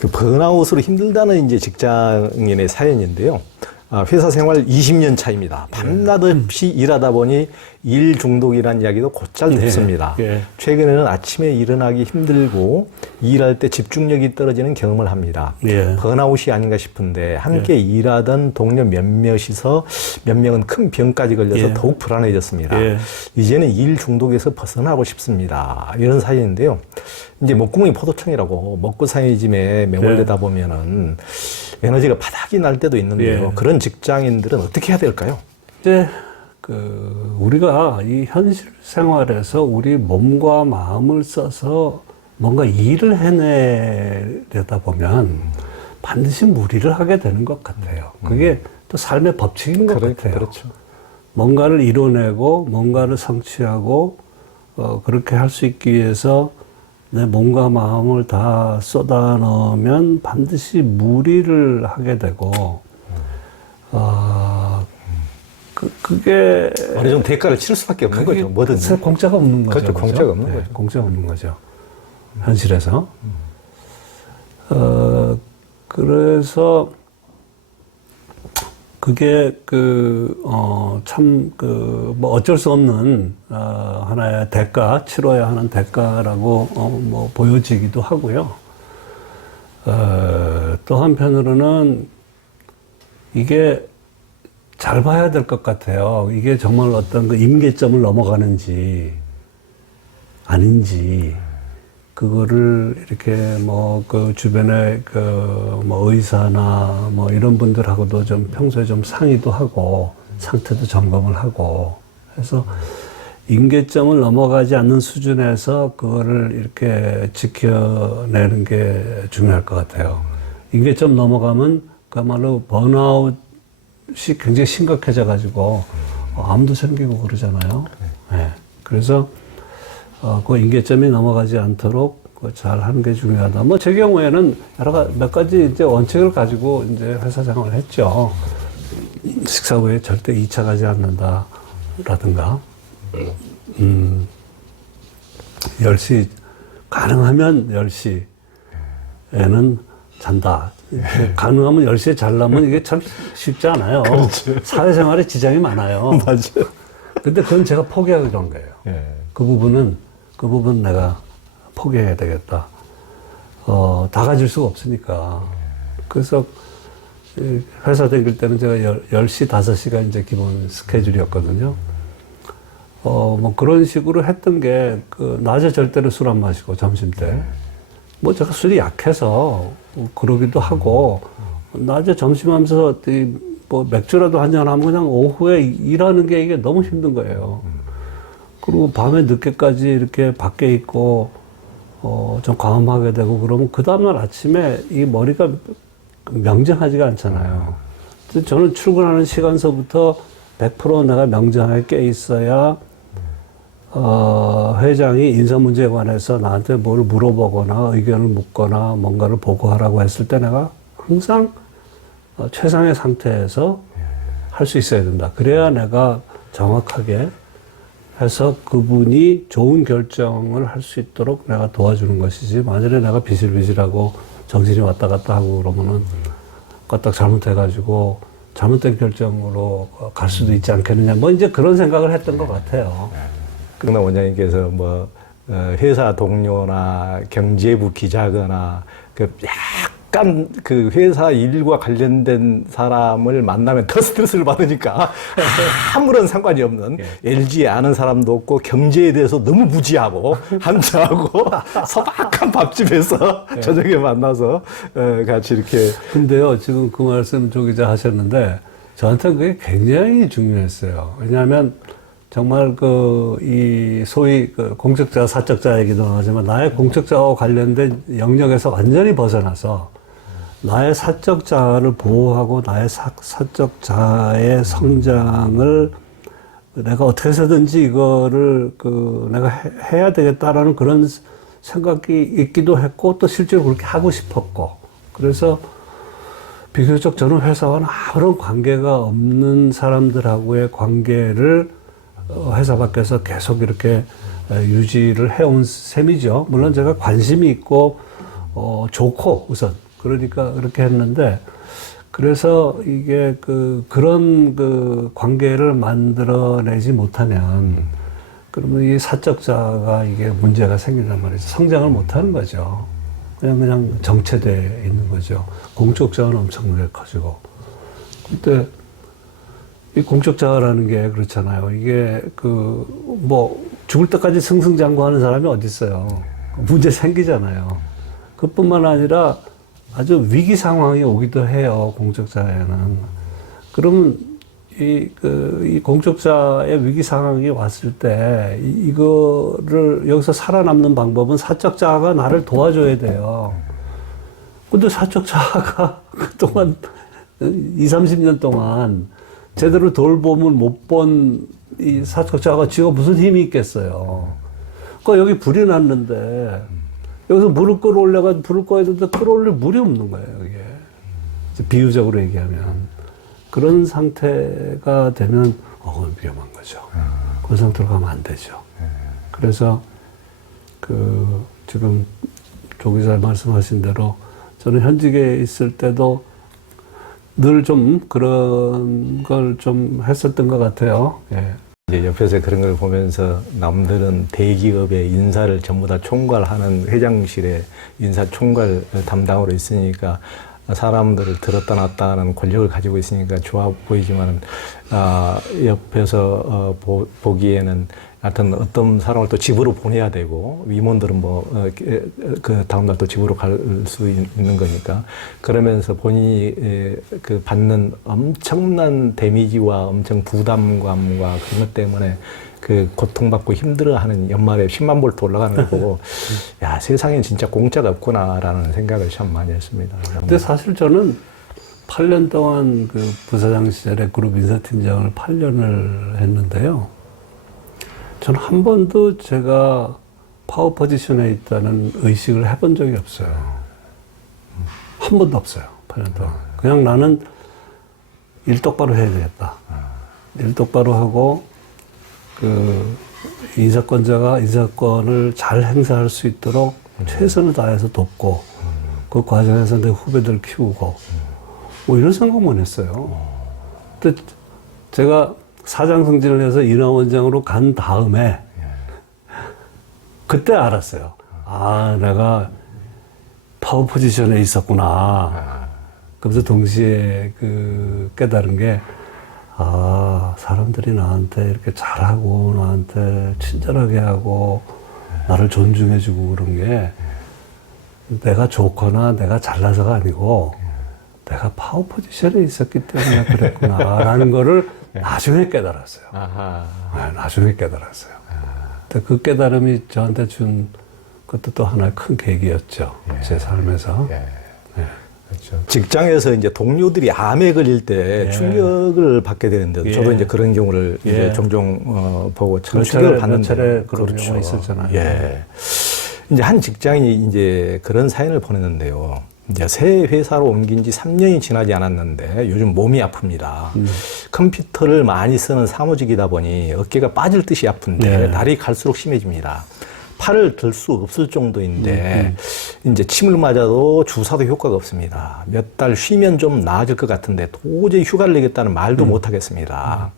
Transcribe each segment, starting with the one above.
그 번아웃으로 힘들다는 이제 직장인의 사연인데요. 회사 생활 20년 차입니다. 밤낮 없이 일하다 보니 일 중독이라는 이야기도 곧잘 듣습니다. 네. 최근에는 아침에 일어나기 힘들고 일할 때 집중력이 떨어지는 경험을 합니다. 네. 번아웃이 아닌가 싶은데 함께 일하던 동료 몇몇이서 몇 명은 큰 병까지 걸려서 네. 더욱 불안해졌습니다. 네. 이제는 일 중독에서 벗어나고 싶습니다. 이런 사연인데요. 이제 목구멍이 포도청이라고 먹고 살기짐에 매몰되다 보면은 에너지가 바닥이 날 때도 있는데요. 예. 그런 직장인들은 어떻게 해야 될까요? 이제 우리가 이 현실 생활에서 우리 몸과 마음을 써서 뭔가 일을 해내려다 보면 반드시 무리를 하게 되는 것 같아요. 그게 또 삶의 법칙인 것 같아요. 그렇죠. 뭔가를 이뤄내고 뭔가를 성취하고 그렇게 할 수 있기 위해서 내 몸과 마음을 다 쏟아 넣으면 반드시 무리를 하게 되고, 그게. 어느 정도 대가를 치를 수밖에 없는 거죠. 뭐든지. 공짜가 없는 거죠. 그렇죠. 공짜가 없는 네, 거죠. 공짜가 없는 거죠. 현실에서. 그래서 그게 뭐 어쩔 수 없는 하나의 대가, 치러야 하는 대가라고 뭐 보여지기도 하고요. 또 한편으로는 이게 잘 봐야 될 것 같아요. 이게 정말 어떤 그 임계점을 넘어가는지 아닌지. 그거를 이렇게 뭐 그 주변에 뭐 의사나 뭐 이런 분들하고도 좀 평소에 좀 상의도 하고 상태도 점검을 하고 해서 임계점을 넘어가지 않는 수준에서 그거를 이렇게 지켜내는 게 중요할 것 같아요. 임계점 넘어가면 그야말로 번아웃이 굉장히 심각해져 가지고 암도 생기고 그러잖아요. 네. 그래서 그 임계점이 넘어가지 않도록 잘 하는 게 중요하다. 뭐, 제 경우에는 몇 가지 이제 원칙을 가지고 이제 회사 생활을 했죠. 식사 후에 절대 2차 가지 않는다. 라든가, 10시, 가능하면 10시에는 잔다. 가능하면 10시에 자려면 이게 참 쉽지 않아요. 그렇죠. 사회생활에 지장이 많아요. 맞아요. 근데 그건 제가 포기하게 된 거예요. 예. 그 부분 내가 포기해야 되겠다. 다 가질 수가 없으니까. 그래서 회사 다닐 때는 제가 10시, 5시가 이제 기본 스케줄이었거든요. 뭐 그런 식으로 했던 게, 낮에 절대로 술 안 마시고, 점심 때. 뭐 제가 술이 약해서 그러기도 하고, 낮에 점심하면서 뭐 맥주라도 한잔하면 그냥 오후에 일하는 게 이게 너무 힘든 거예요. 그리고 밤에 늦게까지 이렇게 밖에 있고, 좀 과음하게 되고 그러면 그 다음날 아침에 이 머리가 명정하지가 않잖아요. 저는 출근하는 시간서부터 100% 내가 명정하게 깨 있어야, 회장이 인사 문제에 관해서 나한테 뭘 물어보거나 의견을 묻거나 뭔가를 보고하라고 했을 때 내가 항상 최상의 상태에서 할 수 있어야 된다. 그래야 내가 정확하게 해서 그분이 좋은 결정을 할 수 있도록 내가 도와주는 것이지, 만약에 내가 비실비실하고 정신이 왔다 갔다 하고 그러면은 까딱 잘못해가지고 잘못된 결정으로 갈 수도 있지 않겠느냐. 뭐 이제 그런 생각을 했던 것 같아요. 그러나 원장님께서 뭐 회사 동료나 경제부 기자거나 약간 그 회사 일과 관련된 사람을 만나면 더 스트레스를 받으니까 아무런 상관이 없는 LG에 아는 사람도 없고 경제에 대해서 너무 무지하고 한자하고 소박한 밥집에서 저녁에 만나서 같이 이렇게. 근데요, 지금 그 말씀 조 기자 하셨는데 저한테는 그게 굉장히 중요했어요. 왜냐하면 정말 이 소위 공적자, 사적자 얘기도 나오지만 나의 공적자와 관련된 영역에서 완전히 벗어나서 나의 사적자를 보호하고 나의 사적자의 성장을 내가 어떻게 해서든지 이거를 내가 해야 되겠다라는 그런 생각이 있기도 했고 또 실제로 그렇게 하고 싶었고, 그래서 비교적 저는 회사와는 아무런 관계가 없는 사람들하고의 관계를 회사 밖에서 계속 이렇게 유지를 해온 셈이죠. 물론 제가 관심이 있고, 좋고, 우선. 그러니까 그렇게 했는데, 그래서 이게 그런 관계를 만들어내지 못하면, 그러면 이 사적자가 이게 문제가 생긴단 말이죠. 성장을 못하는 거죠. 그냥 정체돼 있는 거죠. 공적자는 엄청나게 커지고. 근데 이 공적자라는 게 그렇잖아요. 이게 죽을 때까지 승승장구하는 사람이 어디 있어요. 문제 생기잖아요. 그뿐만 아니라 아주 위기 상황이 오기도 해요. 공적자에는. 그러면 이 공적자의 위기 상황이 왔을 때 이거를 여기서 살아남는 방법은 사적자가 나를 도와줘야 돼요. 근데 사적자가 그동안 20-30년 동안 제대로 돌봄을 못 본 이 사적자가 지가 무슨 힘이 있겠어요. 그러니까 여기 불이 났는데 여기서 물을 끌어올려가지고 불을 꺼야 되는데 끌어올릴 물이 없는 거예요, 이게. 비유적으로 얘기하면. 그런 상태가 되면, 그건 위험한 거죠. 그 상태로 가면 안 되죠. 그래서, 지금 조 기자 말씀하신 대로 저는 현직에 있을 때도 늘 좀 그런 걸 좀 했었던 것 같아요. 예. 이제 옆에서 그런 걸 보면서 남들은 대기업의 인사를 전부 다 총괄하는 회장실에 인사 총괄 담당으로 있으니까 사람들을 들었다 놨다 하는 권력을 가지고 있으니까 좋아 보이지만은, 옆에서 보기에는 하여튼 어떤 사람을 또 집으로 보내야 되고, 임원들은 그 다음날 또 집으로 갈 수 있는 거니까. 그러면서 본인이 그 받는 엄청난 데미지와 엄청 부담감과 그런 것 때문에 그 고통받고 힘들어하는 연말에 10만 볼트 올라가는 거 보고, 야, 세상엔 진짜 공짜가 없구나라는 생각을 참 많이 했습니다. 근데 사실 저는 8년 동안 그 부사장 시절에 그룹 인사팀장을 8년을 했는데요. 저는 한 번도 제가 파워 포지션에 있다는 의식을 해본 적이 없어요. 한 번도 없어요. 8년 동안. 그냥 나는 일 똑바로 해야 되겠다. 일 똑바로 하고, 인사권자가 인사권을 잘 행사할 수 있도록 최선을 다해서 돕고, 그 과정에서 내 후배들 키우고, 이런 생각만 했어요. 근데 제가 사장 승진을 해서 인하원장으로 간 다음에, 그때 알았어요. 내가 파워 포지션에 있었구나. 그래서 동시에 깨달은 게, 사람들이 나한테 이렇게 잘하고, 나한테 친절하게 하고, 나를 존중해주고 그런 게, 내가 좋거나 내가 잘나서가 아니고, 내가 파워 포지션에 있었기 때문에 그랬구나, 라는 거를 나중에 깨달았어요. 나중에 깨달았어요. 근데 그 깨달음이 저한테 준 것도 또 하나의 큰 계기였죠. 제 삶에서. 그렇죠. 직장에서 이제 동료들이 암에 걸릴 때 충격을 받게 되는데, 저도 이제 그런 경우를 이제 종종 보고 참 충격을 받는데. 몇 차례 그런 경우가 있었잖아요. 이제 한 직장이 이제 그런 사연을 보냈는데요. 이제 새 회사로 옮긴 지 3년이 지나지 않았는데 요즘 몸이 아픕니다. 컴퓨터를 많이 쓰는 사무직이다 보니 어깨가 빠질 듯이 아픈데 날이 갈수록 심해집니다. 팔을 들 수 없을 정도인데 이제 침을 맞아도 주사도 효과가 없습니다. 몇 달 쉬면 좀 나아질 것 같은데 도저히 휴가를 내겠다는 말도 못 하겠습니다.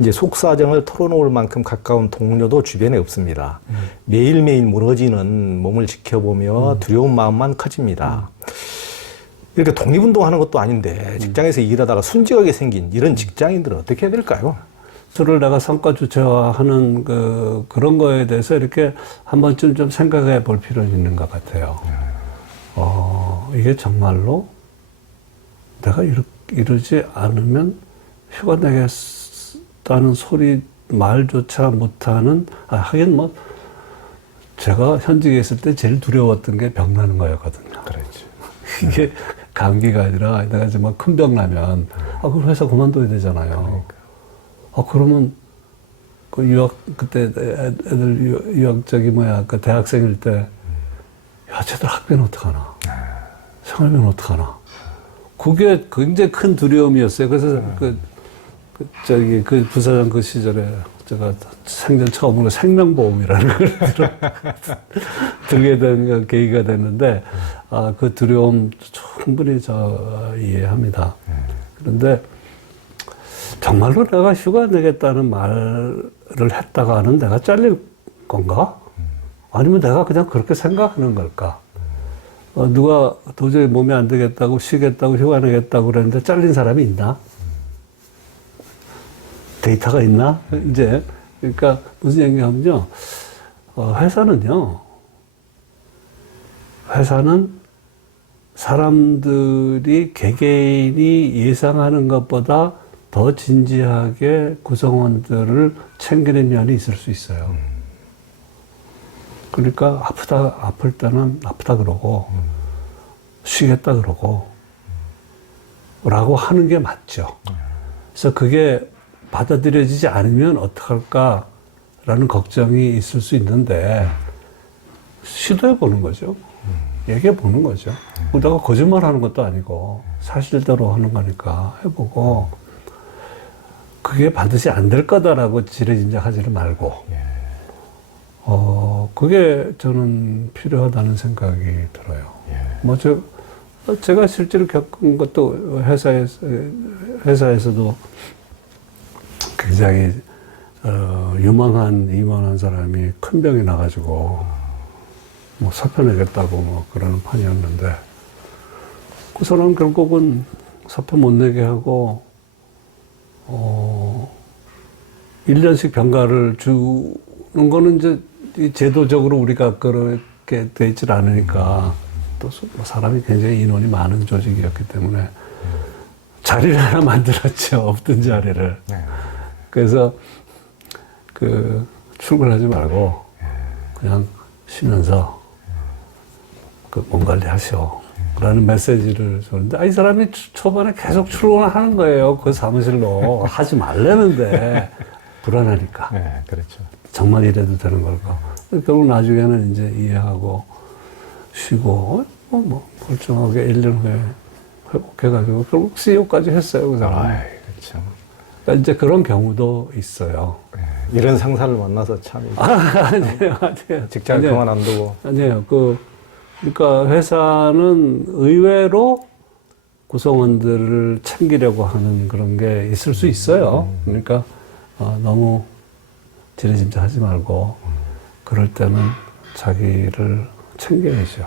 이제 속사정을 털어놓을 만큼 가까운 동료도 주변에 없습니다. 매일매일 무너지는 몸을 지켜보며 두려운 마음만 커집니다. 이렇게 독립운동하는 것도 아닌데 직장에서 일하다가 순직하게 생긴 이런 직장인들은 어떻게 해야 될까요? 스스로를 내가 성과 주체화하는 그런 거에 대해서 이렇게 한 번쯤 좀 생각해 볼 필요는 있는 것 같아요. 이게 정말로 내가 이러지 않으면 휴가 내겠다는 소리 말조차 못하는, 하긴 제가 현직에 있을 때 제일 두려웠던 게 병 나는 거였거든요. 그렇죠. 이게 감기가 아니라 내가 정말 큰 병 나면, 그럼 회사 그만둬야 되잖아요. 그러면, 그때 애들 그 대학생일 때, 쟤들 학비는 어떡하나? 생활비는 어떡하나? 그게 굉장히 큰 두려움이었어요. 그래서 그 부사장 그 시절에 제가 생전 처음으로 생명보험이라는 걸 들게 된 계기가 됐는데, 그 두려움 충분히 이해합니다. 그런데 정말로 내가 휴가 내겠다는 말을 했다가는 내가 잘릴 건가? 아니면 내가 그냥 그렇게 생각하는 걸까? 누가 도저히 몸이 안 되겠다고 쉬겠다고 휴가 내겠다고 그랬는데 잘린 사람이 있나? 데이터가 있나? 이제, 그러니까 무슨 얘기냐면요. 회사는 사람들이 개개인이 예상하는 것보다 더 진지하게 구성원들을 챙기는 면이 있을 수 있어요. 그러니까 아플 때는 아프다 그러고, 쉬겠다 그러고, 라고 하는 게 맞죠. 그래서 그게 받아들여지지 않으면 어떡할까라는 걱정이 있을 수 있는데, 시도해 보는 거죠. 얘기해 보는 거죠. 내가 거짓말 하는 것도 아니고, 사실대로 하는 거니까 해보고, 그게 반드시 안 될 거다라고 지레짐작하지를 말고, 그게 저는 필요하다는 생각이 들어요. 뭐, 제가 실제로 겪은 것도 회사에서도 굉장히, 이만한 사람이 큰 병이 나가지고, 뭐, 사표 내겠다고 뭐, 그러는 판이었는데, 그 사람 결국은 사표 못 내게 하고, 1년씩 병가를 주는 거는 이제 제도적으로 우리가 그렇게 돼 있질 않으니까 또 사람이 굉장히 인원이 많은 조직이었기 때문에 자리를 하나 만들었죠. 없던 자리를. 그래서 출근하지 말고 그냥 쉬면서 몸 관리하시오. 라는 메시지를 줬는데, 이 사람이 초반에 계속 출근하는 거예요. 그 사무실로. 하지 말라는데, 불안하니까. 네, 그렇죠. 정말 이래도 되는 걸까. 결국 나중에는 이제 이해하고, 쉬고, 멀쩡하게 1년 후에 회복해가지고, 결국 CEO까지 했어요, 그 사람. 그렇죠. 그러니까 이제 그런 경우도 있어요. 이런 상사를 만나서 참. 아니에요. 직장 그만 안 두고. 아니에요. 그러니까 회사는 의외로 구성원들을 챙기려고 하는 그런 게 있을 수 있어요. 그러니까 너무 지레짐작하지 말고 그럴 때는 자기를 챙겨야죠.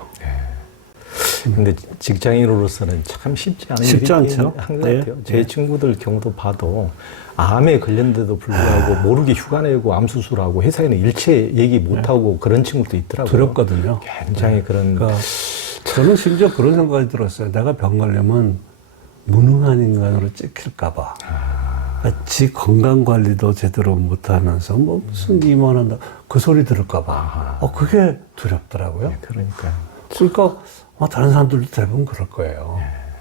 근데 직장인으로서는 참 쉽지 않은 쉽지 않죠. 한것 같아요. 제 친구들 경우도 봐도 암에 걸렸는데도 불구하고 모르게 휴가 내고 암 수술하고 회사에는 일체 얘기 못하고 그런 친구도 있더라고요. 두렵거든요. 굉장히 그런. 그러니까 저는 심지어 그런 생각이 들었어요. 내가 병 걸리면 무능한 인간으로 찍힐까봐. 지 건강 관리도 제대로 못하면서 뭐 무슨 임원한다 그 소리 들을까봐. 그게 두렵더라고요. 그러니까요. 그러니까 다른 사람들도 대부분 그럴 거예요.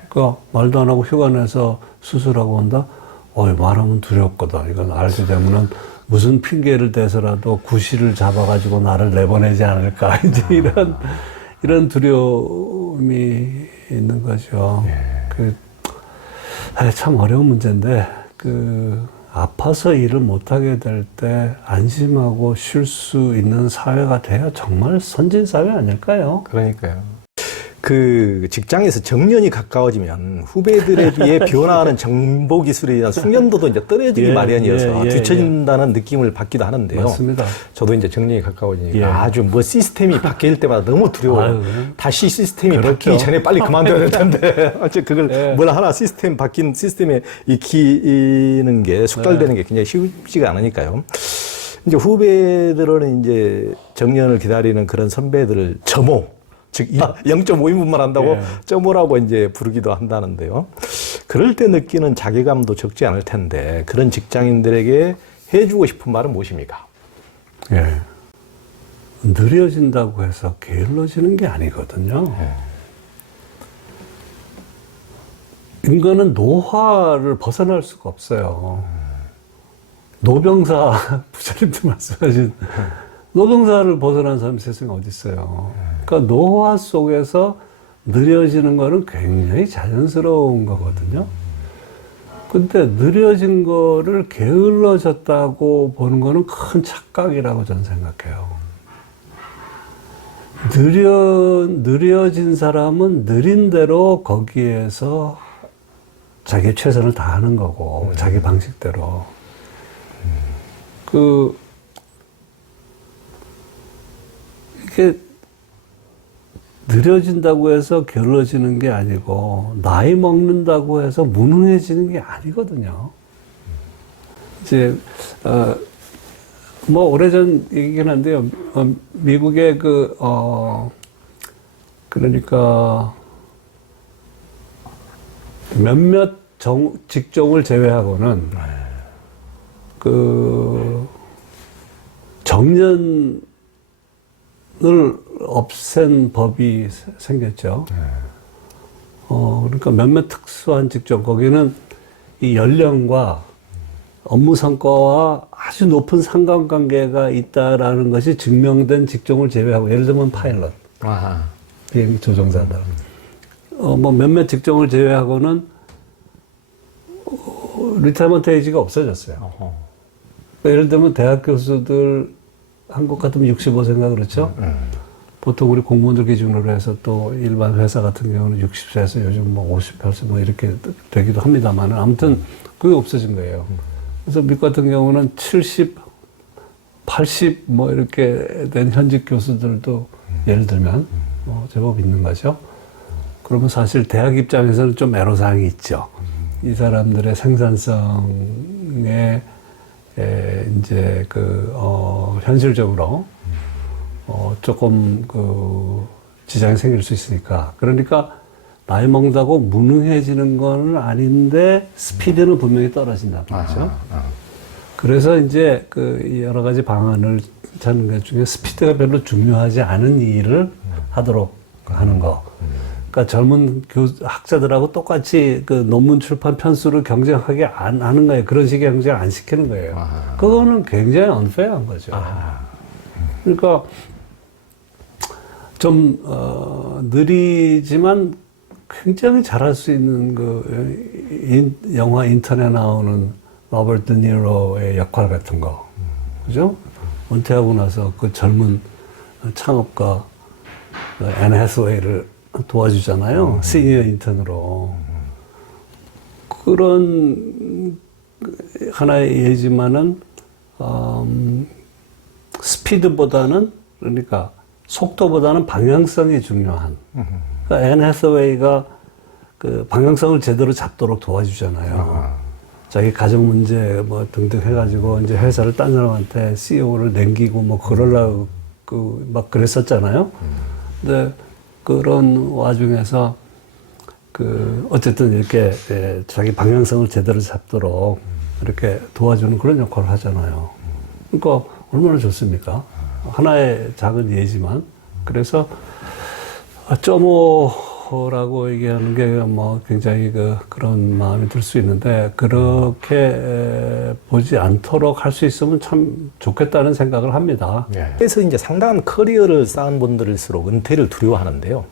그러니까 말도 안 하고 휴가 내서 수술하고 온다. 말하면 두렵거든. 이건 알게 되면은 무슨 핑계를 대서라도 구실을 잡아가지고 나를 내보내지 않을까. 이제 이런 두려움이 있는 거죠. 참 어려운 문제인데, 아파서 일을 못하게 될 때 안심하고 쉴 수 있는 사회가 돼야 정말 선진사회 아닐까요? 그러니까요. 직장에서 정년이 가까워지면 후배들에 비해 변화하는 정보 기술에 대한 숙련도도 이제 떨어지기 마련이어서 뒤처진다는 느낌을 받기도 하는데요. 맞습니다. 저도 이제 정년이 가까워지니까 아주 뭐 시스템이 바뀔 때마다 너무 두려워요. 다시 시스템이 바뀌기 전에 빨리 그만둬야 될 텐데. 그걸 뭘 하나 바뀐 시스템에 익히는 게 숙달되는 게 굉장히 쉽지가 않으니까요. 이제 후배들은 이제 정년을 기다리는 그런 선배들을 점호, 즉 0.5인분만 한다고 점오라고 이제 부르기도 한다는데요. 그럴 때 느끼는 자괴감도 적지 않을 텐데 그런 직장인들에게 해주고 싶은 말은 무엇입니까? 느려진다고 해서 게을러지는 게 아니거든요. 인간은 노화를 벗어날 수가 없어요. 노병사 부처님도 말씀하신 노병사를 벗어난 사람이 세상에 어디 있어요. 그러니까 노화 속에서 느려지는 거는 굉장히 자연스러운 거거든요. 근데 느려진 거를 게을러졌다고 보는 거는 큰 착각이라고 저는 생각해요. 느려진 사람은 느린 대로 거기에서 자기 최선을 다하는 거고, 자기 방식대로. 이게 느려진다고 해서 게을러지는 게 아니고, 나이 먹는다고 해서 무능해지는 게 아니거든요. 이제, 뭐, 오래전 얘기긴 한데요. 미국의 그러니까, 몇몇 직종을 제외하고는, 정년을 없앤 법이 생겼죠. 그러니까 몇몇 특수한 직종, 거기는 이 연령과 업무 성과와 아주 높은 상관관계가 있다라는 것이 증명된 직종을 제외하고, 예를 들면 파일럿, 비행기 조종사들, 뭐 몇몇 직종을 제외하고는 리타이먼트 에이지가 없어졌어요. 그러니까 예를 들면 대학 교수들 한국 같으면 65세인가 그렇죠? 보통 우리 공무원들 기준으로 해서 또 일반 회사 같은 경우는 60세에서 요즘 뭐 58세 뭐 이렇게 되기도 합니다만 아무튼 그게 없어진 거예요. 그래서 미국 같은 경우는 70, 80 뭐 이렇게 된 현직 교수들도 예를 들면 제법 있는 거죠. 그러면 사실 대학 입장에서는 좀 애로사항이 있죠. 이 사람들의 생산성에 이제 현실적으로 조금 지장이 생길 수 있으니까. 그러니까 나이 먹는다고 무능해지는 건 아닌데 스피드는 분명히 떨어진단 말이죠. 그래서 이제 여러 가지 방안을 찾는 것 중에 스피드가 별로 중요하지 않은 일을 하도록 하는 거. 그러니까 젊은 학자들하고 똑같이 논문 출판 편수를 경쟁하게 안 하는 거예요. 그런 식의 경쟁 안 시키는 거예요. 그거는 굉장히 unfair한 거죠. 그러니까 좀 느리지만 굉장히 잘할 수 있는 영화 인턴에 나오는 로버트 드니로의 역할 같은 거, 그죠? 은퇴하고 나서 그 젊은 창업가 앤 해서웨이를 도와주잖아요. 시니어 인턴으로. 그런 하나의 예지만은 스피드보다는, 그러니까 속도보다는 방향성이 중요한. 그러니까 앤 해서웨이가 방향성을 제대로 잡도록 도와주잖아요. 자기 가정 문제 뭐 등등 해가지고 이제 회사를 딴 사람한테 CEO를 남기고 뭐 그러려고 막 그랬었잖아요. 근데 그런 와중에서 어쨌든 이렇게 자기 방향성을 제대로 잡도록 이렇게 도와주는 그런 역할을 하잖아요. 그러니까 얼마나 좋습니까? 하나의 작은 예지만. 그래서 0.5라고 얘기하는 게 뭐 굉장히 그런 마음이 들 수 있는데, 그렇게 보지 않도록 할 수 있으면 참 좋겠다는 생각을 합니다. 그래서 이제 상당한 커리어를 쌓은 분들일수록 은퇴를 두려워하는데요.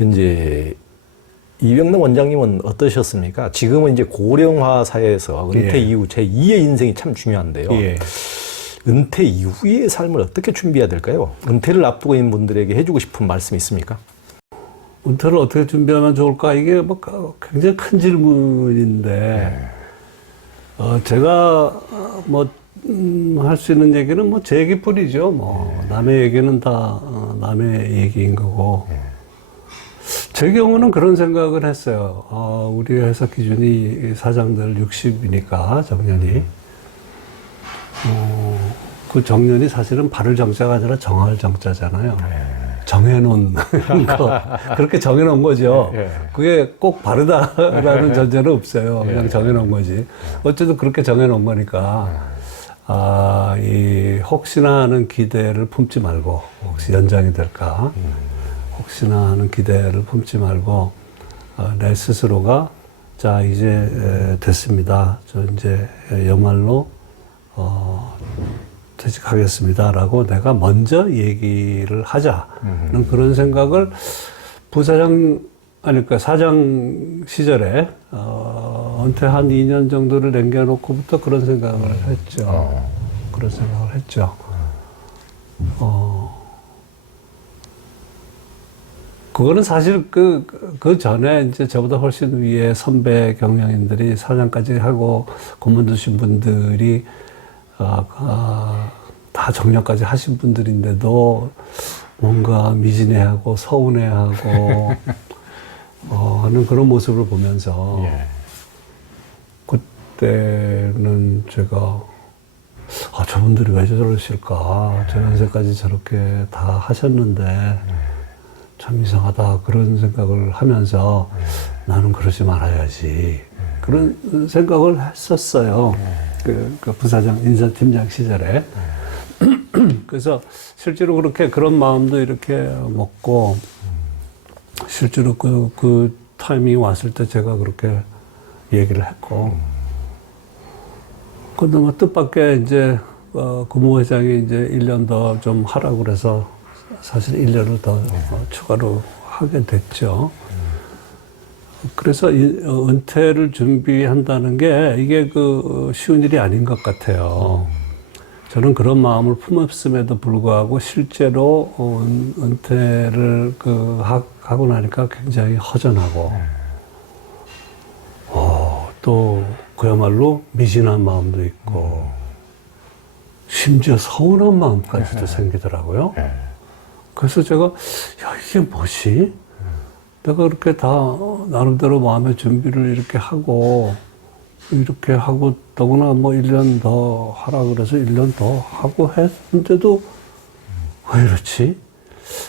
이제 이병래 원장님은 어떠셨습니까? 지금은 이제 고령화 사회에서 은퇴 이후 제2의 인생이 참 중요한데요. 은퇴 이후의 삶을 어떻게 준비해야 될까요? 은퇴를 앞두고 있는 분들에게 해주고 싶은 말씀이 있습니까? 은퇴를 어떻게 준비하면 좋을까? 이게 뭐 굉장히 큰 질문인데, 제가 뭐, 할 수 있는 얘기는 뭐 제 얘기뿐이죠. 뭐, 남의 얘기는 다 남의 얘기인 거고. 제 경우는 그런 생각을 했어요. 우리 회사 기준이 사장들 60이니까, 정년이. 그 정년이 사실은 바를 정자가 아니라 정할 정자잖아요. 정해놓은 거. 그렇게 정해놓은 거죠. 그게 꼭 바르다라는 전제는 없어요. 그냥 정해놓은 거지. 어쨌든 그렇게 정해놓은 거니까, 혹시나 하는 기대를 품지 말고, 혹시 연장이 될까? 혹시나 하는 기대를 품지 말고, 내 스스로가, 자, 이제 됐습니다. 저 이제 연말로, 퇴직하겠습니다라고 내가 먼저 얘기를 하자는 그런 생각을 부사장 아니, 그러니까 사장 시절에, 은퇴 한 2년 정도를 남겨놓고부터 그런 생각을 했죠. 그런 생각을 했죠. 그거는 사실 그 전에 이제 저보다 훨씬 위에 선배 경영인들이 사장까지 하고 그만두신 분들이, 다 정년까지 하신 분들인데도 뭔가 미진해하고 서운해하고, 하는 그런 모습을 보면서, 예. 그때는 제가, 저분들이 왜 저러실까? 저 연세까지 저렇게 다 하셨는데, 참 이상하다. 그런 생각을 하면서, 나는 그러지 말아야지. 그런 생각을 했었어요. 그 부사장, 인사팀장 시절에. 그래서 실제로 그런 마음도 이렇게 먹고, 실제로 그 타이밍이 왔을 때 제가 그렇게 얘기를 했고, 근데 뭐 뜻밖의 이제, 국무회장이 이제 1년 더 좀 하라고 그래서 사실 1년을 더 추가로 하게 됐죠. 그래서 은퇴를 준비한다는 게 이게 쉬운 일이 아닌 것 같아요. 저는 그런 마음을 품었음에도 불구하고 실제로 은퇴를 하고 나니까 굉장히 허전하고, 또 그야말로 미진한 마음도 있고, 심지어 서운한 마음까지도 생기더라고요. 그래서 제가, 야, 이게 뭐지? 내가 그렇게 다 나름대로 마음의 준비를 이렇게 하고 더구나 뭐 1년 더 하라 그래서 1년 더 하고 했는데도 왜 이렇지?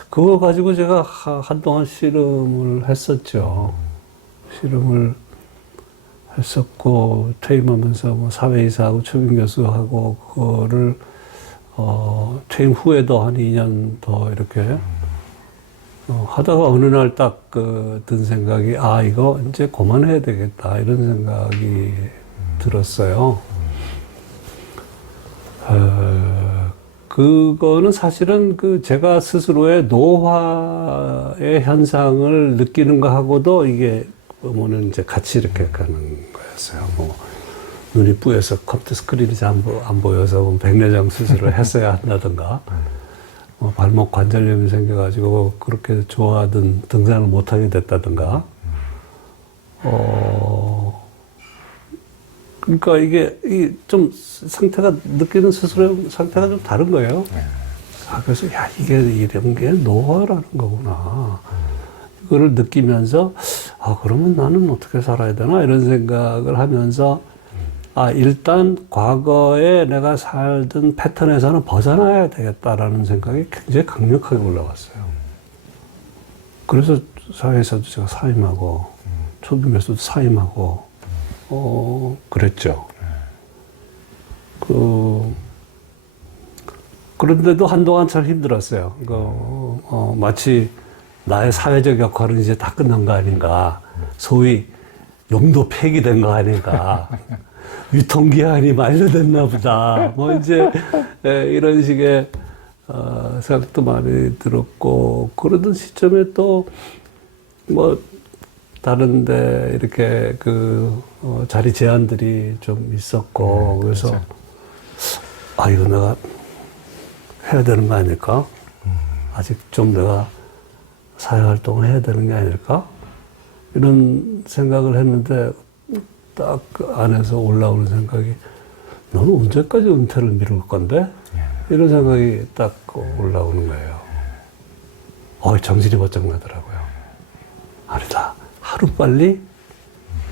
그걸 가지고 제가 한동안 씨름을 했었죠. 씨름을 했었고, 퇴임하면서 뭐 사회이사하고 초빙 교수하고, 그거를, 퇴임 후에도 한 2년 더 이렇게, 하다가 어느 날 딱 든 생각이, 이거 이제 그만해야 되겠다. 이런 생각이 들었어요. 그거는 사실은 제가 스스로의 노화의 현상을 느끼는 거하고도 이게 뭐는 이제 같이 이렇게 가는 거였어요. 뭐 눈이 뿌여서 컴퓨터 스크린이 잘 안 보여서 뭐 백내장 수술을 했어야 한다든가, 발목 관절염이 생겨가지고 그렇게 좋아하던 등산을 못하게 됐다든가, 그러니까 이게 좀 상태가 느끼는 스스로 상태가 좀 다른 거예요. 그래서 이게 이런 게 노화라는 거구나. 그거를 느끼면서 그러면 나는 어떻게 살아야 되나 이런 생각을 하면서 일단 과거에 내가 살던 패턴에서는 벗어나야 되겠다라는 생각이 굉장히 강력하게 올라왔어요. 그래서 사회에서도 제가 사임하고 초등교수도 사임하고 그랬죠. 그런데도 한동안 참 힘들었어요. 마치 나의 사회적 역할은 이제 다 끝난 거 아닌가. 소위 용도 폐기된 거 아닌가. 유통기한이 만료됐나 보다. 뭐 이제 이런 식의 생각도 많이 들었고, 그러던 시점에 또 뭐 다른데 이렇게 자리 제한들이 좀 있었고, 그래서 이거 내가 해야 되는 거 아닐까? 아직 좀 내가 사회활동을 해야 되는 게 아닐까? 이런 생각을 했는데, 딱 그 안에서 올라오는 생각이, 너는 언제까지 은퇴를 미룰 건데? 이런 생각이 딱 올라오는 거예요. 정신이 번쩍 나더라고요. 아니다. 하루빨리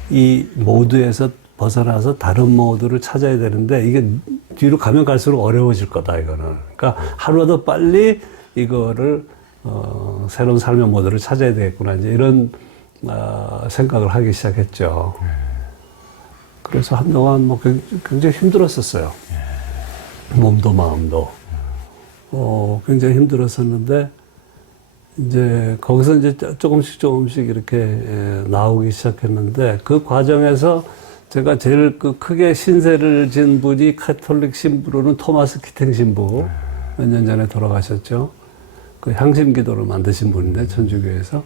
이 모드에서 벗어나서 다른 모드를 찾아야 되는데, 이게 뒤로 가면 갈수록 어려워질 거다, 이거는. 그러니까 하루라도 빨리 이거를, 새로운 삶의 모드를 찾아야 되겠구나. 이제 이런, 생각을 하기 시작했죠. 그래서 한동안 뭐 굉장히 힘들었었어요. 몸도 마음도. 굉장히 힘들었었는데, 이제 거기서 이제 조금씩 이렇게 나오기 시작했는데, 그 과정에서 제가 제일 크게 신세를 진 분이 카톨릭 신부로는 토마스 키탱 신부, 몇 년 전에 돌아가셨죠. 향신 기도를 만드신 분인데, 천주교에서.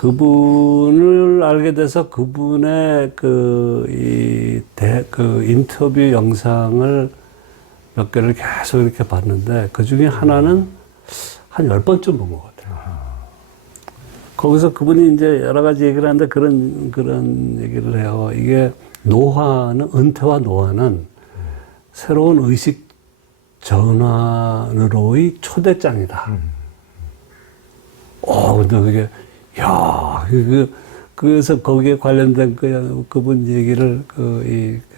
그분을 알게 돼서 그분의 그 인터뷰 영상을 몇 개를 계속 이렇게 봤는데 그 중에 하나는 한 10번쯤 본 것 같아요. 거기서 그분이 이제 여러 가지 얘기를 하는데 그런 얘기를 해요. 이게 은퇴와 노화는 새로운 의식 전환으로의 초대장이다. 근데 그게, 그래서 거기에 관련된 그분 얘기를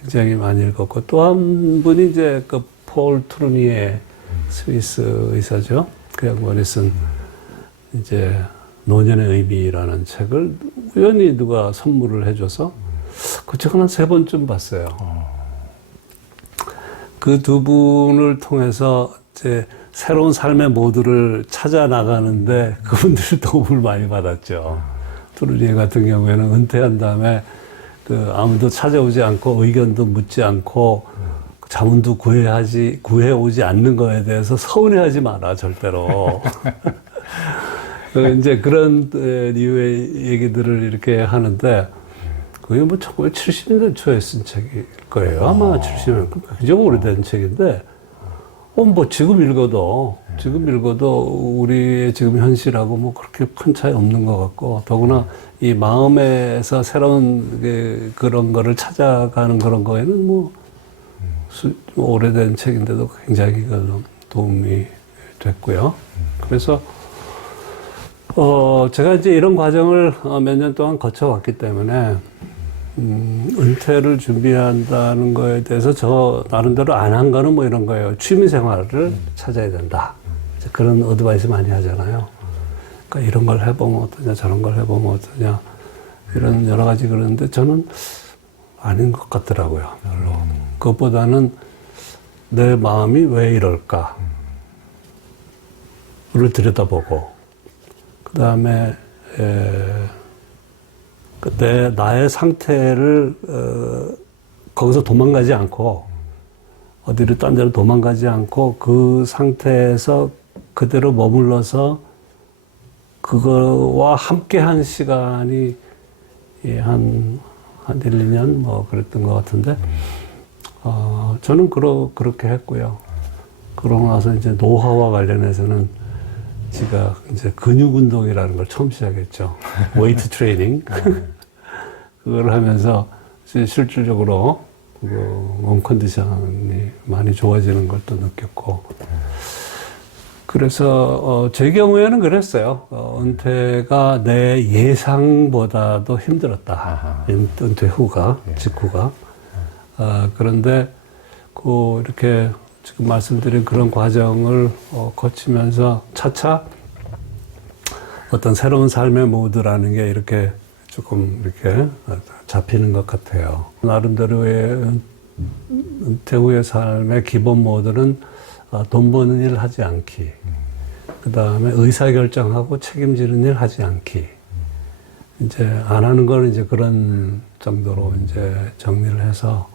굉장히 많이 읽었고, 또 한 분이 이제 폴 트루니에 스위스 의사죠. 그 양반이 쓴 이제 노년의 의미라는 책을 우연히 누가 선물을 해줘서 그 책은 한 3번쯤 봤어요. 그 두 분을 통해서 이제 새로운 삶의 모드를 찾아 나가는데 그분들이 도움을 많이 받았죠. 트루니에 같은 경우에는 은퇴한 다음에 아무도 찾아오지 않고 의견도 묻지 않고 자문도 구해오지 않는 거에 대해서 서운해하지 마라, 절대로. 이제 그런 이유의 얘기들을 이렇게 하는데, 그게 뭐 1970년대 초에 쓴 책일 거예요. 아마 70년. 굉장히 오래된 책인데, 뭐 지금 읽어도 우리의 지금 현실하고 뭐 그렇게 큰 차이 없는 것 같고, 더구나 이 마음에서 새로운 그런 거를 찾아가는 그런 거에는 뭐 오래된 책인데도 굉장히 도움이 됐고요. 그래서 제가 이제 이런 과정을 몇 년 동안 거쳐왔기 때문에 은퇴를 준비한다는 거에 대해서 저 나름대로 안 한 거는 뭐 이런 거예요. 취미 생활을 찾아야 된다. 이제 그런 어드바이스 많이 하잖아요. 그러니까 이런 걸 해보면 어떠냐, 저런 걸 해보면 어떠냐, 이런 여러 가지 그러는데 저는 아닌 것 같더라고요. 별로. 그것보다는 내 마음이 왜 이럴까를 들여다보고, 그 다음에 나의 상태를 거기서 도망가지 않고 어디를 딴 데로 도망가지 않고 그 상태에서 그대로 머물러서 그거와 함께한 시간이 한 1, 2년 뭐 그랬던 것 같은데 저는 그렇게 했고요. 그러고 나서 이제 노화와 관련해서는 제가 이제 근육 운동이라는 걸 처음 시작했죠. 웨이트 트레이닝. 그걸 하면서 실질적으로 몸 컨디션이 많이 좋아지는 걸 또 느꼈고. 그래서 제 경우에는 그랬어요. 은퇴가 내 예상보다도 힘들었다. 은퇴 후가, 직후가. 그런데 이렇게 지금 말씀드린 그런 과정을 거치면서 차차 어떤 새로운 삶의 모드라는 게 이렇게 조금 이렇게 잡히는 것 같아요. 나름대로의 은퇴 후의 삶의 기본 모드는 돈 버는 일 하지 않기. 그 다음에 의사결정하고 책임지는 일 하지 않기. 이제 안 하는 건 이제 그런 정도로 이제 정리를 해서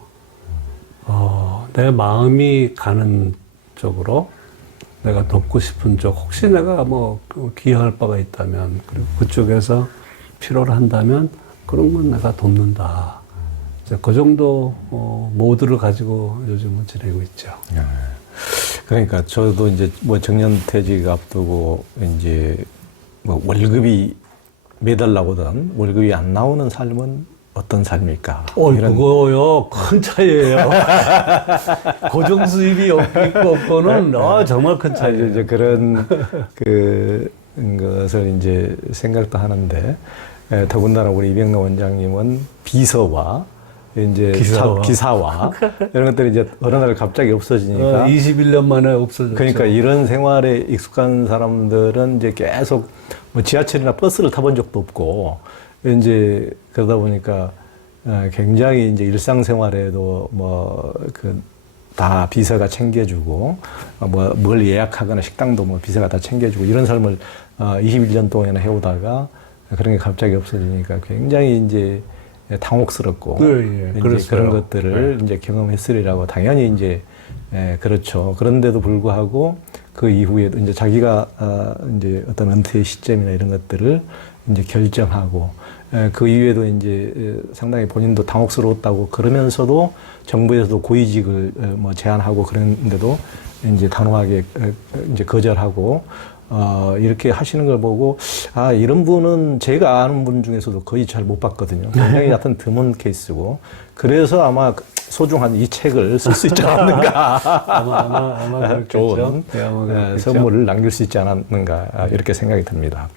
내 마음이 가는 쪽으로 내가 돕고 싶은 쪽, 혹시 내가 뭐 기여할 바가 있다면, 그리고 그쪽에서 필요로 한다면 그런 건 내가 돕는다. 이제 그 정도 모드를 가지고 요즘은 지내고 있죠. 그러니까 저도 이제 뭐 정년퇴직 앞두고 이제 뭐 월급이 매달 나오던 월급이 안 나오는 삶은 어떤 삶일까? 그거요. 큰 차이예요. 고정 수입이 있고 없고는 정말 큰 차이예요. 이제 그런 것을 이제 생각도 하는데 더군다나 우리 이병래 원장님은 비서와 이제 기사와 이런 것들이 이제 어느 날 갑자기 없어지니까 21년 만에 없어졌죠. 그러니까 이런 생활에 익숙한 사람들은 이제 계속 뭐 지하철이나 버스를 타본 적도 없고 이제 그러다 보니까 굉장히 이제 일상생활에도 다 비서가 챙겨주고 뭘 예약하거나 식당도 뭐 비서가 다 챙겨주고 이런 삶을 21년 동안이나 해오다가 그런 게 갑자기 없어지니까 굉장히 이제 당혹스럽고 이제 그런 것들을 이제 경험했으리라고 당연히 이제 그렇죠. 그런데도 불구하고 그 이후에도 이제 자기가 이제 어떤 은퇴 시점이나 이런 것들을 이제 결정하고 그 이후에도 이제 상당히 본인도 당혹스러웠다고 그러면서도 정부에서도 고위직을 뭐 제안하고 그랬는데도 이제 단호하게 이제 거절하고 이렇게 하시는 걸 보고 아 이런 분은 제가 아는 분 중에서도 거의 잘 못 봤거든요. 굉장히 하여튼 드문 케이스고 그래서 아마 소중한 이 책을 쓸 수 있지 않았는가. 아마 그렇겠죠. 좋은 네, 아마 그렇겠죠. 선물을 남길 수 있지 않았는가 이렇게 생각이 듭니다.